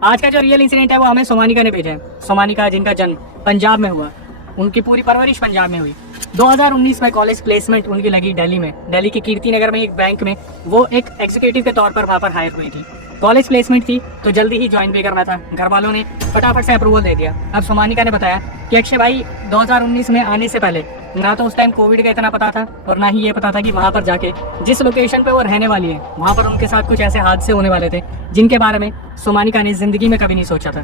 आज का जो रियल इंसिडेंट है वो हमें सोमानिका ने भेजा है। सोमानिका जिनका जन्म पंजाब में हुआ, उनकी पूरी परवरिश पंजाब में हुई। 2019 में कॉलेज प्लेसमेंट उनकी लगी दिल्ली में, दिल्ली के कीर्ति नगर में एक बैंक में वो एक एग्जीक्यूटिव के तौर पर वहाँ पर हायर हुई थी। कॉलेज प्लेसमेंट थी तो जल्दी ही ज्वाइन भी करना था, घर वालों ने फटाफट से अप्रूवल दे दिया। अब सोमानिका ने बताया कि अक्षय भाई 2019 में आने से पहले ना तो उस टाइम कोविड का इतना पता था और ना ही ये पता था कि वहाँ पर जाके जिस लोकेशन पे वो रहने वाली है वहाँ पर उनके साथ कुछ ऐसे हादसे होने वाले थे जिनके बारे में सोमानिका ने जिंदगी में कभी नहीं सोचा था।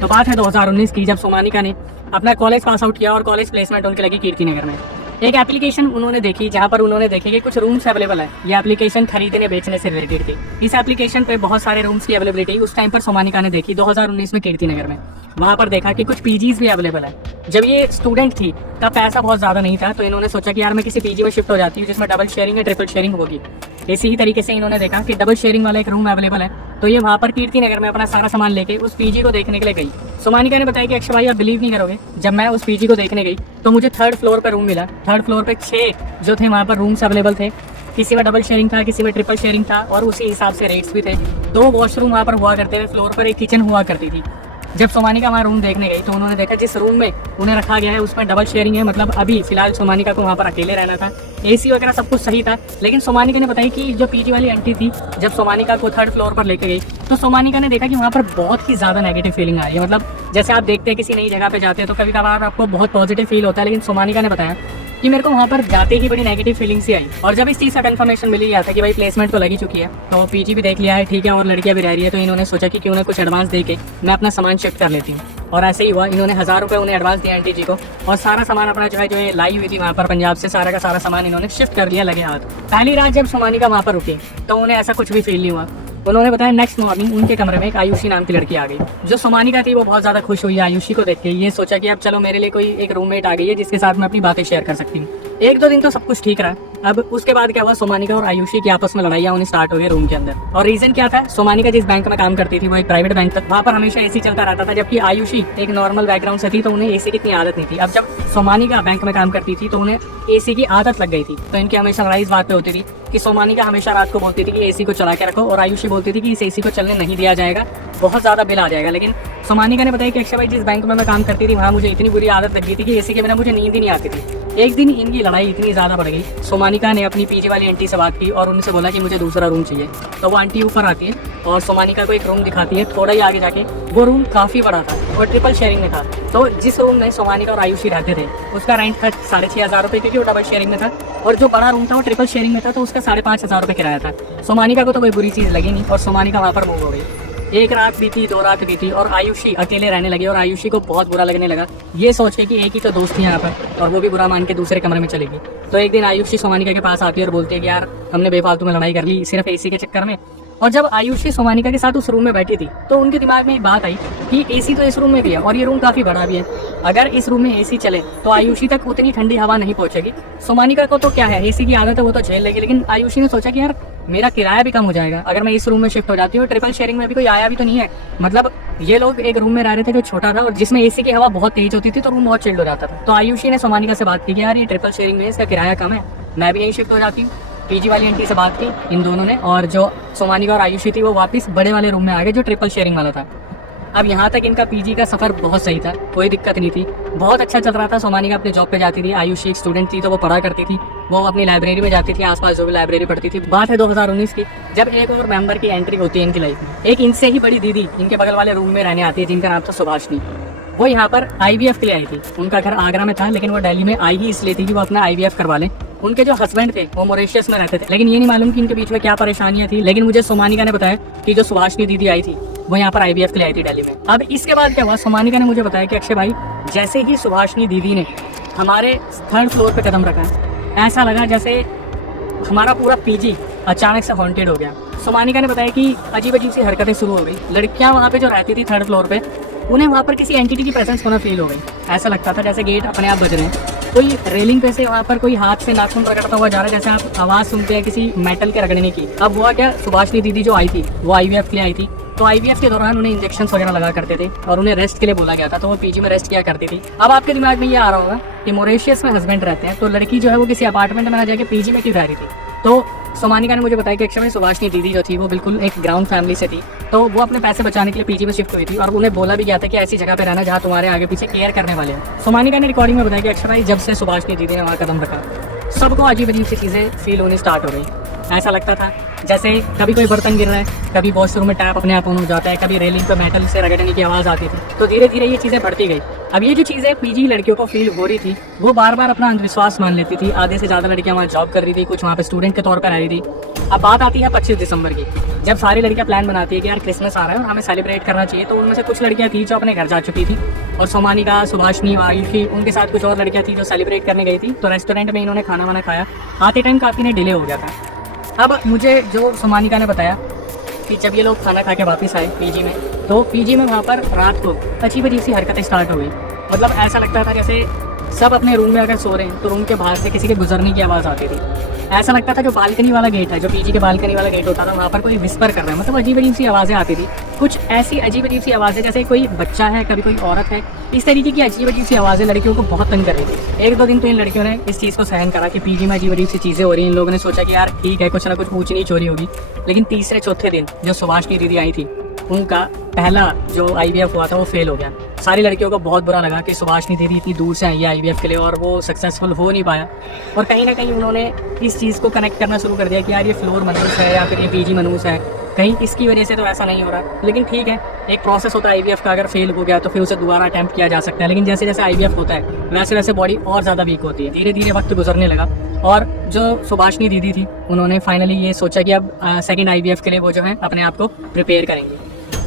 तो बात है 2019 की, जब सोमानिका ने अपना कॉलेज पास आउट किया और कॉलेज प्लेसमेंट उनकी लगी कीर्ति नगर में। एक एप्लीकेशन उन्होंने देखी जहां पर उन्होंने देखे कि कुछ रूम्स अवेलेबल है। ये एप्लीकेशन खरीदने बेचने से रिलेटेड थी। इस एप्लीकेशन पे बहुत सारे रूम्स की अवेलेबिलिटी उस टाइम पर सोमानिका ने देखी 2019 में कीर्ति नगर में। वहां पर देखा कि कुछ पीजीज भी अवेलेबल है। जब ये स्टूडेंट थी तब पैसा बहुत ज़्यादा नहीं था, तो इन्होंने सोचा कि यार मैं किसी पीजी में शिफ्ट हो जाती हूँ जिसमें डबल शेयरिंग या ट्रिपल शेयरिंग होगी। इसी ही तरीके से इन्होंने देखा कि डबल शेयरिंग वाला एक रूम अवेलेबल है, तो ये वहाँ पर कीर्ति नगर में अपना सारा सामान लेके उस पीजी को देखने के लिए गई। सोमानिका ने बताया कि अक्षय भाई आप बिलीव नहीं करोगे, जब मैं उस पीजी को देखने गई तो मुझे 3rd फ्लोर पर रूम मिला। 3rd फ्लोर पे 6 जो थे वहाँ पर रूम्स अवेलेबल थे। किसी में डबल शेयरिंग था, किसी में ट्रिपल शेयरिंग था और उसी हिसाब से रेट्स भी थे। 2 वॉशरूम वहाँ पर हुआ करते थे, फ्लोर पर एक किचन हुआ करती थी। जब सोमानिका वहाँ रूम देखने गई तो उन्होंने देखा जिस रूम में उन्हें रखा गया है उसमें डबल शेयरिंग है, मतलब अभी फिलहाल सोमानिका को वहाँ पर अकेले रहना था। एसी वगैरह सब कुछ सही था, लेकिन सोमानिका ने बताया कि जो पीजी वाली आंटी थी जब सोमानिका को 3rd फ्लोर पर लेके गई तो सोमानिका ने देखा कि वहाँ पर बहुत ही ज़्यादा नेगेटिव फीलिंग आ रही है। मतलब जैसे आप देखते हैं किसी नई जगह पे जाते हैं तो कभी कभार आपको बहुत पॉजिटिव फील होता है, लेकिन सोमानिका ने बताया कि मेरे को वहाँ पर जाते ही बड़ी नेगेटिव फीलिंग सी आई। और जब इस चीज़ का कंफर्मेशन मिली था कि भाई प्लेसमेंट तो लगी चुकी है, तो पीजी भी देख लिया है, ठीक है, और लड़कियाँ भी रह रही है, तो इन्होंने सोचा कि उन्हें कुछ एडवांस दे के मैं अपना सामान शिफ्ट कर लेती हूँ। और ऐसे ही हुआ, इन्होंने 1000 रुपये उन्हें एडवांस दिया आंटी जी को और सारा सामान अपना जो है लाई हुई थी वहाँ पर पंजाब से, सारा का सारा सामान इन्होंने शिफ्ट कर लिया लगे हाथ। पहली रात जब सोमानिका वहाँ पर रुकी तो उन्हें ऐसा कुछ भी फील नहीं हुआ। उन्होंने बताया नेक्स्ट मॉर्निंग उनके कमरे में एक आयुषी नाम की लड़की आ गई। जो सोमानिका थी वो बहुत ज़्यादा खुश हुई आयुषी को देख के, ये सोचा कि अब चलो मेरे लिए कोई एक रूममेट आ गई है जिसके साथ मैं अपनी बातें शेयर कर सकती हूँ। 1-2 दिन तो सब कुछ ठीक रहा। अब उसके बाद क्या हुआ, सोमानिका और आयुषी की आपस में लड़ाइयाँ होनी स्टार्ट हो गई रूम के अंदर। और रीजन क्या था, सोमानिका जिस बैंक में काम करती थी वो एक प्राइवेट बैंक था, वहाँ पर हमेशा एसी चलता रहता था, जबकि आयुषी एक नॉर्मल बैकग्राउंड से थी तो उन्हें एसी की इतनी आदत नहीं थी। अब जब सोमानिका बैंक में काम करती थी तो उन्हें एसी की आदत लग गई थी, तो इनकी हमेशा लड़ाई इस बात पे होती थी कि सोमानिका हमेशा रात को बोलती थी कि एसी को चला के रखो और आयुषी बोलती थी कि इस एसी को चलने नहीं दिया जाएगा, बहुत ज़्यादा बिल आ जाएगा। लेकिन सोमानिका ने बताया कि अक्षय भाई जिस बैंक में मैं काम करती थी वहाँ मुझे इतनी बुरी आदत लग गई थी कि एसी के बिना मुझे नींद ही नहीं आती थी। एक दिन इनकी लड़ाई इतनी ज़्यादा बढ़ गई, सोमानिका ने अपनी पीजी वाली आंटी से बात की और उनसे बोला कि मुझे दूसरा रूम चाहिए। तो वो आंटी ऊपर आती है और सोमानिका को एक रूम दिखाती है, थोड़ा ही आगे जाके वो रूम काफ़ी बड़ा था और ट्रिपल शेयरिंग में था। तो जिस रूम में सोमानिका और आयुषी रहते थे उसका रेंट था 6500 रुपये, क्योंकि वो डबल शेयरिंग में था, और जो बड़ा रूम था वो ट्रिपल शेयरिंग में था तो उसका 5500 रुपये किराया था। सोमानिका को तो कोई बुरी चीज़ लगी नहीं और सोमानिका वहाँ पर मूव हो गई। 1 रात बीती, 2 रात बीती और आयुषी अकेले रहने लगी और आयुषी को बहुत बुरा लगने लगा ये सोच के कि एक ही तो दोस्त थी यहाँ पर और वो भी बुरा मान के दूसरे कमरे में चलेगी। तो एक दिन आयुषी सोमानिका के पास आती है और बोलती है कि यार हमने बेफालतू में लड़ाई कर ली सिर्फ एसी के चक्कर में। और जब आयुषी सोमानिका के साथ उस रूम में बैठी थी तो उनके दिमाग में एक बात आई कि एसी तो इस रूम में भी है और ये रूम काफ़ी बड़ा भी है, अगर इस रूम में एसी चले तो आयुषी तक उतनी ठंडी हवा नहीं पहुंचेगी। सोमानिका को तो क्या है, एसी की आदत है, वो तो झेल लेगी, लेकिन आयुषी ने सोचा कि यार मेरा किराया भी कम हो जाएगा अगर मैं इस रूम में शिफ्ट हो जाती हूँ। ट्रिपल शेयरिंग में भी कोई आया भी तो नहीं है, मतलब ये लोग एक रूम में रह रहे थे जो छोटा था और जिसमें एसी की हवा बहुत तेज होती थी तो रूम बहुत चिल्ड हो जाता था। तो आयुषी ने सोमानिका से बात की कि यार ये ट्रिपल शेयरिंग में इसका किराया कम है, मैं भी यहीं शिफ्ट हो जाती हूँ। पीजी वाली आंटी से बात की इन दोनों ने और जो सोमानिका और आयुषी थी वो वापस बड़े वाले रूम में आ गए जो ट्रिपल शेयरिंग वाला था। अब यहाँ तक इनका पीजी का सफ़र बहुत सही था, कोई दिक्कत नहीं थी, बहुत अच्छा चल रहा था। सोमानिका अपने जॉब पे जाती थी, आयुषी एक स्टूडेंट थी तो वो पढ़ा करती थी, वो अपनी लाइब्रेरी में जाती थी, आसपास जो भी लाइब्रेरी पढ़ती थी। बात है 2019 की, जब एक और मेंबर की एंट्री होती है इनकी लाइफ में। एक इनसे ही बड़ी दीदी इनके बगल वाले रूम में रहने आती है जिनका नाम था सुभाषनी। वो यहाँ पर IVF के लिए आई थी। उनका घर आगरा में था लेकिन वो दिल्ली में आई ही इसलिए थी कि वो अपना IVF करवा लें। उनके जो हस्बैंड थे वो मॉरिशस में रहते थे, लेकिन ये नहीं मालूम कि इनके बीच में क्या परेशानियां थी। लेकिन मुझे सोमानिका ने बताया कि जो सुभाषनी दीदी आई थी वो यहाँ पर IVF के लिए आई थी दिल्ली में। अब इसके बाद क्या हुआ, सोमानिका ने मुझे बताया कि अक्षय भाई जैसे ही सुभाषनी दीदी ने हमारे 3rd फ्लोर पे कदम रखा, ऐसा लगा जैसे हमारा पूरा पीजी अचानक से हॉन्टेड हो गया। सोमानिका ने बताया कि अजीब अजीब सी हरकतें शुरू हो गई। लड़कियाँ वहाँ पे जो रहती थी 3rd फ्लोर पे, उन्हें वहाँ पर किसी एंटिटी की प्रेजेंस होना फील हो गई। ऐसा लगता था जैसे गेट अपने आप बज रहे हैं, कोई रेलिंग पे से वहाँ पर कोई हाथ से नाखून रगड़ता हुआ जा रहा है, जैसे आप आवाज़ सुनते हैं किसी मेटल के रगड़ने की। अब हुआ क्या, सुभाषनी दीदी जो आई थी वो IVF के लिए आई थी, तो IVF के दौरान उन्हें इंजेक्शन वगैरह लगा करते थे और उन्हें रेस्ट के लिए बोला गया था, तो वो पीजी में रेस्ट किया करती थी। अब आपके दिमाग में ये आ रहा होगा कि मॉरिशस में हस्बैंड रहते हैं तो लड़की जो है वो किसी अपार्टमेंट में ना जाके पीजी में क्यों रह रही थी। तो सोमानिका ने मुझे बताया कि अक्षय भाई सुभाषनी दीदी जो थी वो बिल्कुल एक ग्राउंड फैमिली से थी, तो वो अपने पैसे बचाने के लिए पीजी में शिफ्ट हुई थी और उन्हें बोला भी गया था कि ऐसी जगह पे रहना जहाँ तुम्हारे आगे पीछे केयर करने वाले हैं। सोमानिका ने रिकॉर्डिंग में बताया कि अक्षय भाई जब से सुभाषनी दीदी ने वहाँ कदम रखा, सबको अजीब अजीब सी चीज़ें फील होनी स्टार्ट हो गई। ऐसा लगता था जैसे कभी कोई बर्तन गिर रहा है, कभी वॉशरूम में टैप अपने आप ऑन हो जाता है, कभी रेलिंग पर मेटल से रगड़ने की आवाज़ आती थी। तो धीरे धीरे ये चीज़ें बढ़ती गई। अब ये जो चीज़ें पीजी लड़कियों को फील हो रही थी, वो बार बार अपना अंधविश्वास मान लेती थी। आधे से ज़्यादा लड़कियां वहाँ जॉब कर रही थी, कुछ वहाँ पे स्टूडेंट के तौर पर रह रही थी। अब बात आती है 25 दिसंबर की, जब सारी लड़कियां प्लान बनाती है कि यार क्रिसमस आ रहा है और हमें सेलिब्रेट करना चाहिए। तो उनमें से कुछ लड़कियां थी जो अपने घर जा चुकी थी और सोमानिका, सुभाषनी, आयुषी, उनके साथ कुछ और लड़कियां थी जो सेलिब्रेट करने गई थी। तो रेस्टोरेंट में इन्होंने खाना वाना खाया, आते टाइम काफ़ी ने डिले हो गया था। अब मुझे जो सोमानिका ने बताया कि जब ये लोग खाना खा के वापस आए पीजी में, तो पीजी में वहाँ पर रात को अजीब अजीब सी हरकतें स्टार्ट हो गई। मतलब ऐसा लगता था जैसे सब अपने रूम में अगर सो रहे हैं तो रूम के बाहर से किसी के गुजरने की आवाज़ आती थी। ऐसा लगता था जो बालकनी वाला गेट है, जो पीजी के बालकनी वाला गेट होता था, वहाँ पर कोई विस्पर कर रहा है। मतलब अजीब अजीब सी आवाज़ें आती थी, कुछ ऐसी अजीब अजीब सी आवाज़ें जैसे कोई बच्चा है, कभी कोई औरत है। इस तरीके की अजीब अजीब सी आवाज़ें लड़कियों को बहुत तंग कर रही थी। एक दो दिन तो इन लड़कियों ने इस चीज़ को सहन करा कि पीजी में अजीब अजीब सी चीज़ें हो रही हैं। इन लोगों ने सोचा कि यार ठीक है, कुछ ना कुछ ऊँच नीच हो रही होगी। लेकिन तीसरे चौथे दिन जो सुभाषनी दीदी आई थी, उनका पहला जो IVF हुआ था वो फेल हो गया। सारी लड़कियों को बहुत बुरा लगा कि सुभाषनी दीदी इतनी दूर से आई है IVF के लिए और वो सक्सेसफुल हो नहीं पाया। और कहीं ना कहीं उन्होंने इस चीज़ को कनेक्ट करना शुरू कर दिया कि यार ये फ्लोर मनूस है या फिर ये पीजी मनूस है, कहीं इसकी वजह से तो ऐसा नहीं हो रहा। लेकिन ठीक है, एक प्रोसेस होता है IVF का, अगर फेल हो गया तो फिर उसे दोबारा अटैम्प्ट किया जा सकता है। लेकिन जैसे जैसे IVF होता है वैसे वैसे बॉडी और ज़्यादा वीक होती है। धीरे धीरे वक्त गुजरने लगा और जो सुभाषनी दीदी थी उन्होंने फाइनली ये सोचा कि अब सेकेंड IVF के लिए वो जो है अपने आप को प्रिपेयर करेंगे।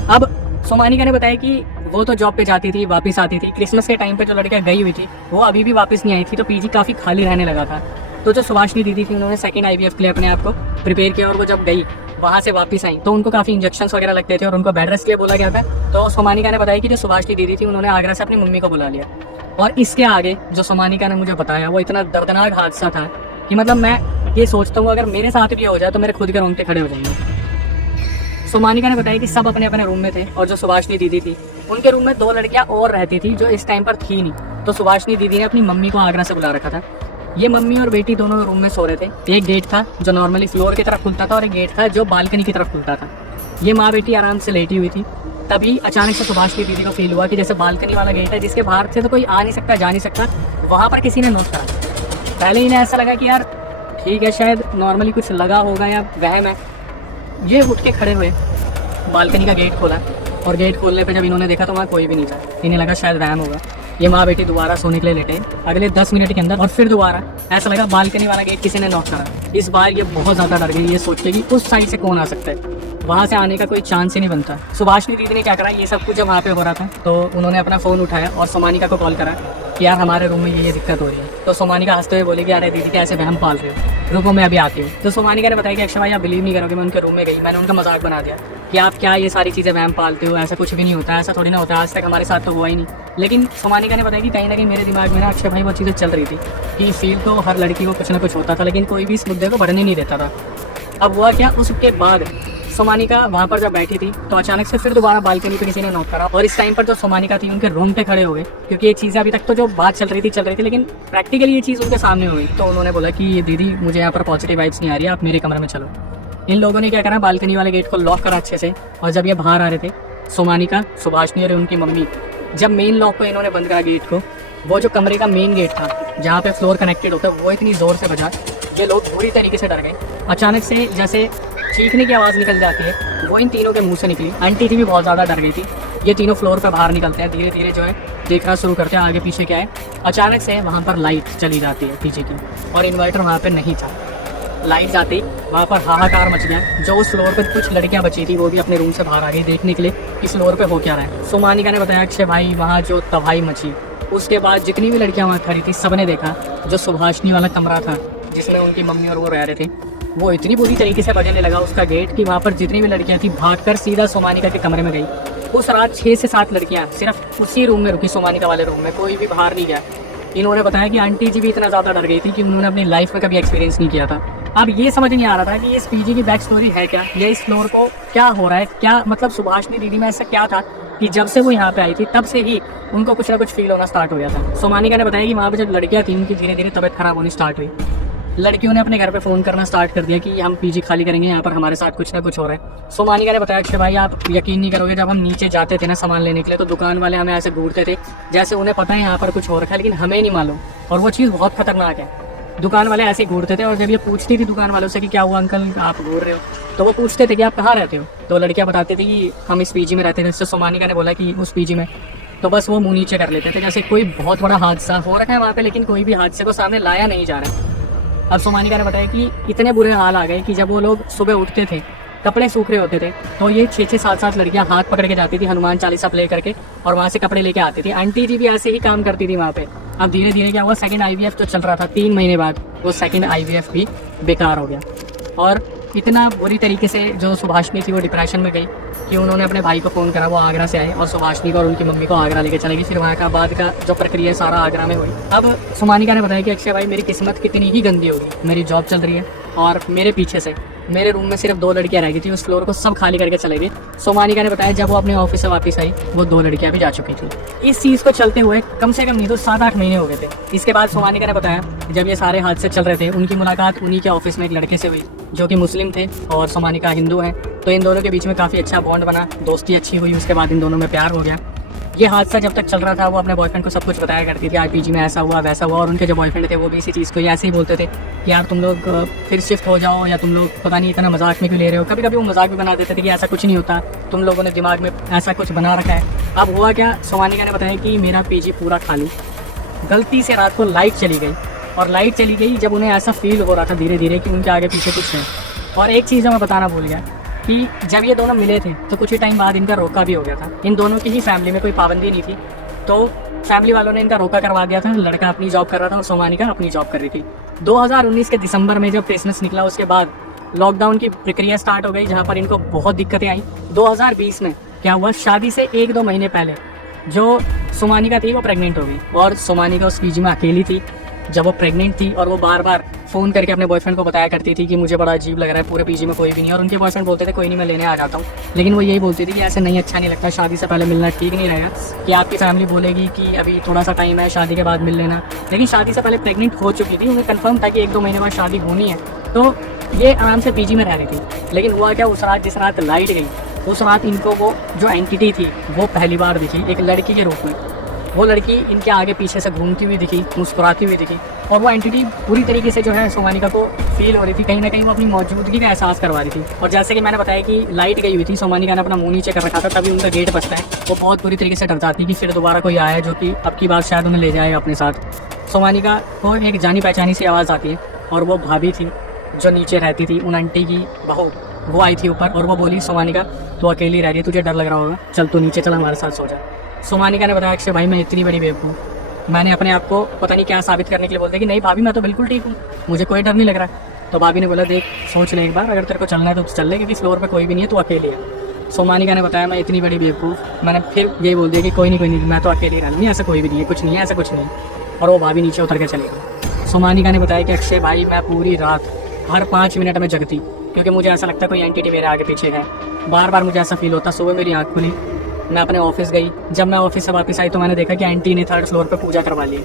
अब सोमानिका ने बताया कि वो तो जॉब पे जाती थी, वापस आती थी। क्रिसमस के टाइम पे जो लड़कियां गई हुई थी वो अभी भी वापस नहीं आई थी, तो पीजी काफ़ी खाली रहने लगा था। तो जो सुभाषनी दीदी थी उन्होंने सेकंड IVF के लिए अपने आप को प्रिपेयर किया और वो जब गई वहाँ से वापस आई तो उनको काफ़ी इंजेक्शंस वगैरह लगते थे और उनको बेड रेस्ट के लिए बोला गया था। तो सोमानिका ने बताया कि जो सुभाषनी दीदी थी उन्होंने आगरा से अपनी मम्मी को बुला लिया। और इसके आगे जो सोमानिका ने मुझे बताया वो इतना दर्दनाक हादसा था कि मतलब मैं ये सोचता हूँ अगर मेरे साथ भी हो जाए तो मेरे खुद के रोंगटे खड़े हो जाएंगे। सोमानिका ने बताया कि सब अपने अपने रूम में थे और जो सुभाषनी दीदी थी उनके रूम में दो लड़कियां और रहती थी जो इस टाइम पर थी नहीं। तो सुभाषनी दीदी ने अपनी मम्मी को आगरा से बुला रखा था। ये मम्मी और बेटी दोनों रूम में सो रहे थे। एक गेट था जो नॉर्मली फ्लोर की तरफ खुलता था और एक गेट था जो बालकनी की तरफ खुलता था। ये माँ बेटी आराम से लेटी हुई थी। तभी अचानक से सुभाषनी दीदी को फील हुआ कि जैसे बालकनी वाला गेट है जिसके बाहर से तो कोई आ नहीं सकता, जा नहीं सकता, वहाँ पर किसी ने नोट करा। पहले इन्हें ऐसा लगा कि यार ठीक है, शायद नॉर्मली कुछ लगा होगा या वहम है। ये उठ के खड़े हुए, बालकनी का गेट खोला और गेट खोलने पे जब इन्होंने देखा तो वहाँ कोई भी नहीं था। इन्हें लगा शायद वहम होगा। ये माँ बेटी दोबारा सोने के लिए लेटे अगले 10 मिनट के अंदर और फिर दोबारा ऐसा लगा बालकनी वाला गेट किसी ने नॉक करा। इस बार ये बहुत ज़्यादा डर गई, ये सोच के कि उस साइड से कौन आ सकता है, वहाँ से आने का कोई चांस ही नहीं बनता। सुभाषनी दीदी ने क्या करा, ये सब कुछ जब वहाँ पे हो रहा था तो उन्होंने अपना फ़ोन उठाया और सोमानिका को कॉल करा कि यार हमारे रूम में ये दिक्कत हो रही है। तो सोमानिका हंसते हुए बोली कि अरे दीदी कैसे वहम पाल रहे हो, रुको मैं अभी आती हूँ। तो सोमानिका ने बताया कि अक्षय भाई आप बिलीव नहीं करोगे, मैं उनके रूम में गई, मैंने उनका मजाक बना दिया कि आप क्या ये सारी चीज़ें वहम पालते हो, ऐसा कुछ भी नहीं होता, ऐसा थोड़ी ना होता है, आज तक हमारे साथ तो हुआ ही नहीं। लेकिन सोमानिका ने बताया कि कहीं ना कहीं मेरे दिमाग में ना अक्षय भाई वो चीज़ें चल रही थी कि फील तो हर लड़की को कुछ ना कुछ होता था, लेकिन कोई भी इस मुद्दे को बढ़ने नहीं देता था। अब हुआ क्या, उसके बाद सोमानिका वहाँ पर जब बैठी थी तो अचानक से फिर दोबारा बालकनी पे किसी ने नॉक करा और इस टाइम पर जो सोमानिका थी उनके रूम पे खड़े हो गए, क्योंकि ये चीज़ें अभी तक तो जो बात चल रही थी लेकिन प्रैक्टिकली ये चीज़ उनके सामने हो गई। तो उन्होंने बोला कि ये दीदी मुझे यहाँ पर पॉजिटिव वाइब्स नहीं आ रही है, आप मेरे कमरे में चलो। इन लोगों ने क्या करा, बालकनी वाले गेट को लॉक करा अच्छे से और जब ये बाहर आ रहे थे सोमानिका, सुभाषनी और उनकी मम्मी, जब मेन लॉक को इन्होंने बंद करा गेट को, वो जो कमरे का मेन गेट था जहाँ पे फ्लोर कनेक्टेड होता है वो इतनी ज़ोर से बजा, ये लोग बुरी तरीके से डर गए। अचानक से जैसे चीखने की आवाज़ निकल जाती है वो इन तीनों के मुंह से निकली। आंटी जी भी बहुत ज़्यादा डर गई थी। ये तीनों फ्लोर पर बाहर निकलते हैं, धीरे धीरे जो है देखना शुरू करते हैं आगे पीछे क्या है। अचानक से वहाँ पर लाइट चली जाती है पीछे की और इन्वर्टर वहाँ पर नहीं था। लाइट जाती वहाँ पर हाहाकार मच गया। जो उस फ्लोर पर कुछ लड़कियाँ बची थी वो भी अपने रूम से बाहर आ गई देखने के लिए कि फ्लोर पे हो क्या रहा है। सोमानिका ने बताया अक्षय भाई वहाँ जो तबाही मची, उसके बाद जितनी भी लड़कियाँ वहाँ खड़ी थी सबने देखा जो सुभाषनी वाला कमरा था जिसमें उनकी मम्मी और वो रह रहे थे वो इतनी बुरी तरीके से बजने लगा उसका गेट कि वहाँ पर जितनी भी लड़कियाँ थी भागकर सीधा सोमानिका के कमरे में गई। उस रात 6 से 7 लड़कियाँ सिर्फ उसी रूम में रुकी, सोमानिका वाले रूम में, कोई भी बाहर नहीं गया। इन्होंने बताया कि आंटी जी भी इतना ज़्यादा डर गई थी कि उन्होंने अपनी लाइफ में कभी एक्सपीरियंस नहीं किया था। अब ये समझ नहीं आ रहा था कि इस पीजी की बैक स्टोरी है क्या, या इस फ्लोर को क्या हो रहा है, क्या मतलब सुभाषनी दीदी में ऐसा क्या था कि जब से वो यहाँ पे आई थी तब से ही उनको कुछ ना कुछ फील होना स्टार्ट हो गया था। सोमानिका ने बताया कि वहाँ पे जब लड़कियाँ थी उनकी धीरे धीरे तबीयत खराब होनी स्टार्ट हुई। लड़कियों ने अपने घर पे फ़ोन करना स्टार्ट कर दिया कि हम पीजी खाली करेंगे, यहाँ पर हमारे साथ कुछ ना कुछ हो रहा है। सोमानिका ने बताया अक्षय भाई आप यकीन नहीं करोगे, जब हम नीचे जाते थे ना सामान लेने के लिए, तो दुकान वाले हमें ऐसे घूरते थे जैसे उन्हें पता है यहाँ पर कुछ हो रखा है, लेकिन हमें नहीं मालूम। और वो चीज़ बहुत खतरनाक है। दुकान वाले ऐसे ही घूरते थे, और जब ये पूछती थी दुकान वालों से कि क्या हुआ अंकल आप घूर रहे हो, तो वो पूछते थे कि आप कहाँ रहते हो, तो लड़कियाँ बताती थी कि हम इस पीजी में रहते थे। इससे सोमानिका ने बोला कि उस पीजी में, तो बस वो मुँह नीचे कर लेते थे जैसे कोई बहुत बड़ा हादसा हो रखा है वहाँ पे, लेकिन कोई भी हादसे को सामने लाया नहीं जा रहा है। अब सोमानिका ने बताया कि इतने बुरे हाल आ गए कि जब वो लोग सुबह उठते थे, कपड़े सूख रहे होते थे, तो ये 6-6, 7-7 लड़कियां हाथ पकड़ के जाती थी हनुमान चालीसा प्ले करके, और वहाँ से कपड़े लेके आती थी। आंटी जी भी ऐसे ही काम करती थी वहाँ पे। अब धीरे धीरे क्या हुआ, सेकंड IVF जो चल रहा था 3 महीने बाद, वो सेकंड IVF भी बेकार हो गया। और इतना बुरी तरीके से जो सुभाषनी थी वो डिप्रेशन में गई कि उन्होंने अपने भाई को फ़ोन करा, वो आगरा से आए और सुभाषनी को और उनकी मम्मी को आगरा लेके चले गई। फिर वहाँ का बाद का जो प्रक्रिया सारा आगरा में हुई। अब सोमानिका ने बताया कि अक्षय भाई मेरी किस्मत कितनी ही गंदी होगी, मेरी जॉब चल रही है और मेरे पीछे से मेरे रूम में सिर्फ 2 लड़कियां रह गई थी, उस फ्लोर को सब खाली करके चले गई। सोमानिका ने बताया जब वो अपने ऑफिस से वापस आई, वो 2 लड़कियां भी जा चुकी थी। इस चीज़ को चलते हुए कम से कम नहीं तो 7-8 महीने हो गए थे। इसके बाद सोमानिका ने बताया जब ये सारे हादसे चल रहे थे, उनकी मुलाकात उन्हीं के ऑफिस में एक लड़के से हुई जो कि मुस्लिम थे और सोमानिका हिंदू है। तो इन दोनों के बीच में काफ़ी अच्छा बॉन्ड बना, दोस्ती अच्छी हुई। उसके बाद इन दोनों में प्यार हो गया। ये हादसा जब तक चल रहा था वो अपने बॉयफ्रेंड को सब कुछ बताया करती थी, आज पीजी में ऐसा हुआ वैसा हुआ। और उनके जो बॉयफ्रेंड थे वो भी इसी चीज़ को ऐसे ही बोलते थे कि यार तुम लोग फिर शिफ्ट हो जाओ, या तुम लोग पता नहीं इतना मजाक में क्यों ले रहे हो। कभी कभी वो मजाक भी बना देते थे कि ऐसा कुछ नहीं होता, तुम लोगों ने दिमाग में ऐसा कुछ बना रखा है। अब हुआ क्या, सोमानिका ने बताया कि मेरा पीजी पूरा खाली, गलती से रात को लाइट चली गई। और लाइट चली गई जब उन्हें ऐसा फील हो रहा था धीरे धीरे कि उनके आगे पीछे कुछ है। और एक चीज़ मैं बताना भूल गया कि जब ये दोनों मिले थे तो कुछ ही टाइम बाद इनका रोका भी हो गया था। इन दोनों की ही फैमिली में कोई पाबंदी नहीं थी, तो फैमिली वालों ने इनका रोका करवा दिया था। लड़का अपनी जॉब कर रहा था और सोमानिका अपनी जॉब कर रही थी। 2019 के दिसंबर में जब क्रिसमस निकला, उसके बाद लॉकडाउन की प्रक्रिया स्टार्ट हो गई, जहाँ पर इनको बहुत दिक्कतें आई। 2020 में क्या हुआ, शादी से 1-2 महीने पहले जो सोमानिका थी वो प्रेग्नेंट हो गई। और सोमानिका उस पीजी में अकेली थी जब वो प्रेग्नेंट थी, और वो बार बार फ़ोन करके अपने बॉयफ्रेंड को बताया करती थी कि मुझे बड़ा अजीब लग रहा है, पूरे पीजी में कोई भी नहीं है। और उनके बॉयफ्रेंड बोलते थे कोई नहीं मैं लेने आ जाता हूँ, लेकिन वो यही बोलती थी कि ऐसे नहीं, अच्छा नहीं लगता, शादी से पहले मिलना ठीक नहीं रहेगा, कि आपकी फैमिली बोलेगी कि अभी थोड़ा सा टाइम है, शादी के बाद मिल लेना। लेकिन शादी से पहले प्रेग्नेंट हो चुकी थी, उन्हें कन्फर्म था कि 1-2 महीने बाद शादी होनी है, तो ये आराम से पीजी में रह रही थी। लेकिन हुआ क्या, उस रात जिस रात लाइट गई, उस रात इनको वो जो एंटिटी थी वो पहली बार दिखी एक लड़की के रूप में। वो लड़की इनके आगे पीछे से घूमती हुई दिखी, मुस्कुराती हुई दिखी, और वो एंटिटी पूरी तरीके से जो है सोमानिका को फील हो रही थी, कहीं ना कहीं वो अपनी मौजूदगी का एहसास करवा रही थी। और जैसे कि मैंने बताया कि लाइट गई हुई थी, सोमानिका ने अपना मुंह नीचे कर रखा था, तभी उनका गेट बजता है। वो बहुत बुरी तरीके से डर जाती कि फिर दोबारा कोई आया जो कि अब की बात शायद उन्हें ले जाएगा अपने साथ। सोमानिका को एक जानी पहचानी सी आवाज़ आती है, और वो भाभी थी जो नीचे रहती थी, उन आंटी की बहू, वो आई थी ऊपर, और वो बोली सोमानिका तो अकेली रह रही है, तुझे डर लग रहा होगा, चल तो नीचे चल हमारे साथ सो जा। सोमानिका ने बताया अक्षय भाई मैं इतनी बड़ी बेवकूफ़, मैंने अपने आप को पता नहीं क्या साबित करने के लिए बोलते कि नहीं भाभी मैं तो बिल्कुल ठीक हूँ, मुझे कोई डर नहीं लग रहा। तो भाभी ने बोला देख सोच ले एक बार, अगर तेरे को चलना है तो चल ले, क्योंकि फ्लोर पे कोई भी नहीं है, तू अकेली है। सोमानिका ने बताया मैं इतनी बड़ी बेवकूफ़, मैंने फिर यही बोल दिया कि कोई नहीं मैं तो अकेली रह लूँगी, ऐसा कोई भी नहीं है, कुछ नहीं है, ऐसा कुछ नहीं है। और वो भाभी नीचे उतर के चली गई। सोमानिका ने बताया कि अक्षय भाई मैं पूरी रात हर 5 मिनट में जगती, क्योंकि मुझे ऐसा लगता है कोई एंटिटी मेरे आगे पीछे है, बार बार मुझे ऐसा फील होता। सुबह मेरी आँख खुली, मैं अपने ऑफिस गई, जब मैं ऑफिस से वापस आई तो मैंने देखा कि आंटी ने 3rd फ्लोर पर पूजा करवा ली।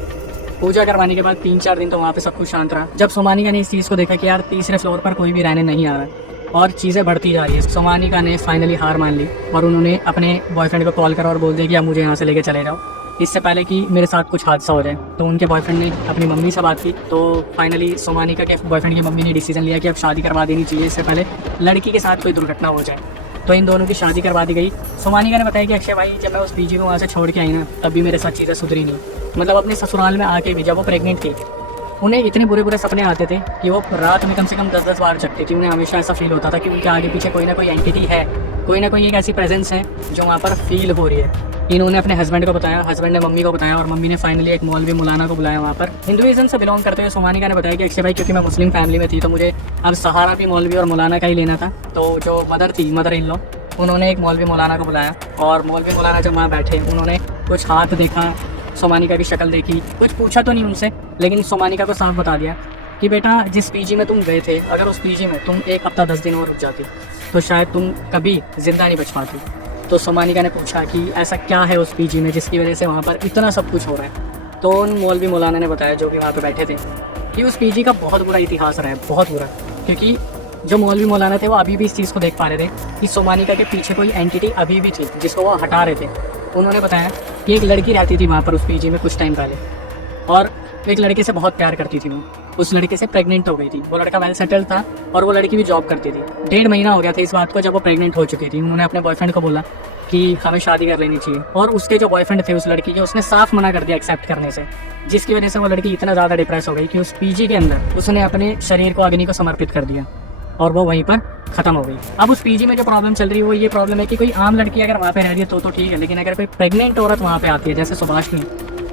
पूजा करवाने के बाद 3-4 दिन तो वहाँ पे सब कुछ शांत रहा। जब सोमानिका ने इस चीज़ को देखा कि यार 3रे फ्लोर पर कोई भी रहने नहीं आ रहा और चीज़ें बढ़ती जा रही है, सोमानिका ने फाइनली हार मान ली और उन्होंने अपने बॉयफ्रेंड को कॉल करा और बोल दिया कि आप मुझे यहाँ से लेके चले जाओ, इससे पहले कि मेरे साथ कुछ हादसा हो जाए। तो उनके बॉयफ्रेंड ने अपनी मम्मी से बात की, तो फाइनली सोमानिका के बॉयफ्रेंड की मम्मी ने डिसीजन लिया कि अब शादी करवा देनी चाहिए, इससे पहले लड़की के साथ कोई दुर्घटना हो जाए। तो इन दोनों की शादी करवा दी गई। सोमानिका ने बताया कि अक्षय भाई जब मैं उस पीजी को वहाँ से छोड़ के आई ना, तब भी मेरे साथ चीज़ें सुधरी नहीं। मतलब अपने ससुराल में आके भी जब वो प्रेग्नेंट थी, उन्हें इतने बुरे बुरे सपने आते थे कि वो रात में कम से कम 10-10 बार जगती थी। उन्हें हमेशा ऐसा फील होता था कि उनके आगे पीछे कोई ना कोई एंटिटी है, कोई ना कोई एक ऐसी प्रेजेंस है जो वहाँ पर फील हो रही है। इन्होंने अपने हस्बैंड को बताया, हस्बैंड ने मम्मी को बताया, और मम्मी ने फाइनली एक मौलवी मौलाना को बुलाया वहाँ पर। हिंदुइज्म से बिलोंग करते हुए सोमानिका ने बताया कि अक्षय भाई क्योंकि मैं मुस्लिम फैमिली में थी तो मुझे अब सहारा भी मौलवी और मौलाना का ही लेना था। तो जो मदर थी, मदर इन लॉ, उन्होंने एक मौलवी मौलाना को बुलाया, और मौलवी मौलाना जब वहाँ बैठे उन्होंने कुछ हाथ देखा, सोमानिका की शक्ल देखी, कुछ पूछा तो नहीं उनसे, लेकिन सोमानिका को साफ बता दिया कि बेटा जिस पीजी में तुम गए थे, अगर उस पीजी में तुम 1 हफ्ता 10 दिन और रुक जाती तो शायद तुम कभी जिंदा नहीं बच पाती। तो सोमानिका ने पूछा कि ऐसा क्या है उस पीजी में जिसकी वजह से वहाँ पर इतना सब कुछ हो रहा है। तो उन मौलवी मौलाना ने बताया, जो भी वहाँ पे बैठे थे, कि उस पीजी का बहुत बुरा इतिहास रहा है, बहुत बुरा। क्योंकि जो मौलवी मौलाना थे वो अभी भी इस चीज़ को देख पा रहे थे कि सोमानिका के पीछे कोई एंटिटी अभी भी थी जिसको वो हटा रहे थे। उन्होंने बताया कि एक लड़की रहती थी वहाँ पर उस पीजी में कुछ टाइम पहले, और एक लड़के से बहुत प्यार करती थी वो। उस लड़के से प्रेग्नेंट हो गई थी। वो लड़का वेल सेटल्ड था और वो लड़की भी जॉब करती थी। 1.5 महीना हो गया था इस बात को जब वो प्रेग्नेंट हो चुकी थी। उन्होंने अपने बॉयफ्रेंड को बोला कि हमें शादी कर लेनी चाहिए, और उसके जो बॉयफ्रेंड थे उस लड़की के, उसने साफ मना कर दिया एक्सेप्ट करने से, जिसकी वजह से वो लड़की इतना ज़्यादा डिप्रेस हो गई कि उस पीजी के अंदर उसने अपने शरीर को अग्नि को समर्पित कर दिया और वो वहीं पर ख़त्म हो गई। अब उस पीजी में जो प्रॉब्लम चल रही है वो ये प्रॉब्लम है कि कोई आम लड़की अगर वहाँ पे रह रही है तो ठीक है, लेकिन अगर कोई प्रेग्नेंट औरत वहाँ पे आती है जैसे सुभाषनी,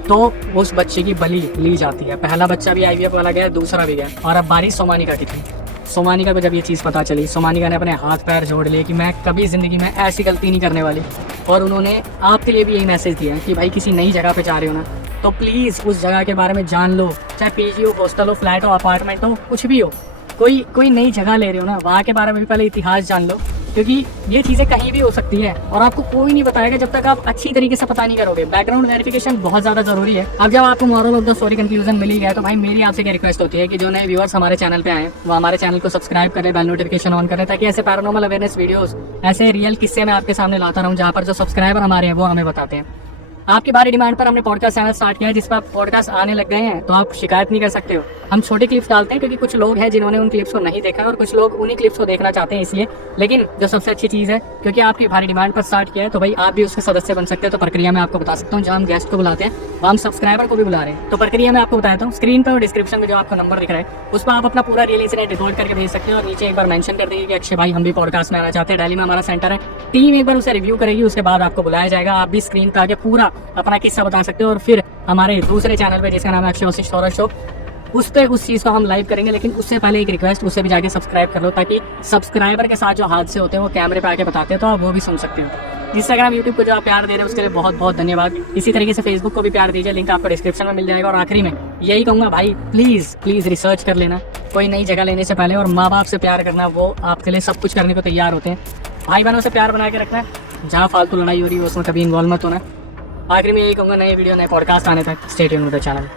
तो उस बच्चे की बलि ली जाती है। पहला बच्चा भी IVF वाला गया, दूसरा भी गया, और अब बारी सोमानिका की थी। सोमानिका को जब ये चीज़ पता चली, सोमानिका ने अपने हाथ पैर जोड़ लिए कि मैं कभी ज़िंदगी में ऐसी गलती नहीं करने वाली। और उन्होंने आपके लिए भी यही मैसेज दिया कि भाई किसी नई जगह पे जा रहे हो ना, तो प्लीज़ उस जगह के बारे में जान लो, चाहे पीजी हो, हॉस्टल हो, फ्लैट हो, अपार्टमेंट हो, कुछ भी हो। कोई नई जगह ले रहे हो ना, वहाँ के बारे में भी पहले इतिहास जान लो, क्योंकि ये चीज़ें कहीं भी हो सकती है और आपको कोई नहीं बताएगा जब तक आप अच्छी तरीके से पता नहीं करोगे। बैकग्राउंड वेरिफिकेशन बहुत ज़्यादा ज़रूरी है। अब जब आपको moral of the story conclusion मिल ही गया, तो भाई मेरी आपसे क्या रिक्वेस्ट होती है कि जो नए व्यूअर्स हमारे चैनल पे आए वो हमारे चैनल को सब्सक्राइब करें, बेल नोटिफिकेशन ऑन करें, ताकि ऐसे पैरानॉर्मल अवेयरनेस वीडियोस, ऐसे रियल किस्से मैं आपके सामने लाता रहूँ, जहाँ पर जो सब्सक्राइबर हमारे हैं वो हमें बताते हैं। आपकी बारी डिमांड पर हमने पॉडकास्ट चैनल स्टार्ट किया है, जिस पर आप पॉडकास्ट आने लग गए हैं, तो आप शिकायत नहीं कर सकते हो। हम छोटे क्लिप्स डालते हैं क्योंकि कुछ लोग हैं जिन्होंने उन क्लिप्स को नहीं देखा और कुछ लोग उन्हीं क्लिप्स को देखना चाहते हैं, इसलिए। लेकिन जो सबसे अच्छी चीज़ है, क्योंकि आपकी भारी डिमांड पर स्टार्ट किया है, तो भाई आप भी उसके सदस्य बन सकते हैं। तो प्रक्रिया में आपको बता सकता हूँ, जहाँ हम गेस्ट को बुलाते हैं वहाँ हम सब्सक्राइबर को भी बुला रहे हैं। तो प्रक्रिया में आपको बताता हूँ, स्क्रीन पर और डिस्क्रिप्शन में जो आपको नंबर दिख रहा है उस पर आप अपना पूरा रियल इंसिडेंट रिकॉर्ड करके भेज सकते हैं, और नीचे एक बार मेंशन कर दीजिए कि अक्षय भाई हम भी पॉडकास्ट में आना चाहते हैं, दिल्ली में हमारा सेंटर है। टीम एक बार उसे रिव्यू करेगी, उसके बाद आपको बुलाया जाएगा। आप भी स्क्रीन पर आके पूरा अपना किस्सा बता सकते हो, और फिर हमारे दूसरे चैनल पे जिसका नाम है अक्षय वशिष्ठ हॉरर शो, उस पर उस चीज़ को हम लाइव करेंगे। लेकिन उससे पहले एक रिक्वेस्ट, उससे भी जाके सब्सक्राइब कर लो, ताकि सब्सक्राइबर के साथ जो हादसे होते हैं वो कैमरे पे आके बताते हैं, तो आप वो भी सुन सकते हो। इंस्टाग्राम, यूट्यूब को जो आप प्यार दे रहे हो उसके लिए बहुत बहुत धन्यवाद। इसी तरीके से फेसबुक को भी प्यार दीजिए, लिंक आपको डिस्क्रिप्शन में मिल जाएगा। और आखिरी में यही कहूँगा भाई, प्लीज़ रिसर्च कर लेना कोई नई जगह लेने से पहले, और माँ बाप से प्यार करना, वो आपके लिए सब कुछ करने को तैयार होते हैं। भाई बहनों से प्यार बना के रखना है, जहाँ फालतू लड़ाई हो रही है उसमें कभी इन्वॉल्व मत होना। आखिर में यही कहूँगा, नए वीडियो नए पॉडकास्ट आने तक stay tuned with the channel.